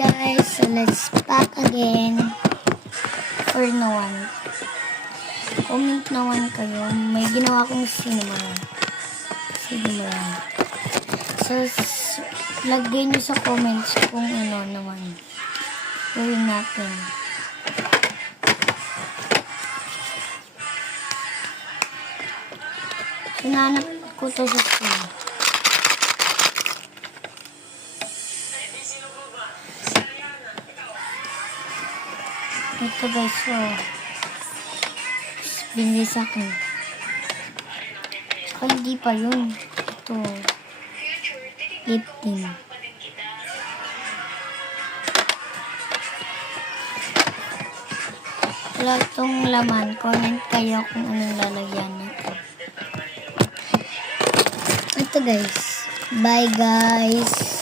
guys, so let's back again for no one. Comment naman kayo, may ginawa kong cinema. So, lagay nyo sa comments kung ano naman gawin natin. Hinanap ko to sa school. Ito guys, so binili sa akin. Hindi pa yun. Ito lip tint. Wala itong laman. Comment kayo kung anong lalagyan natin. Ito guys. Bye guys.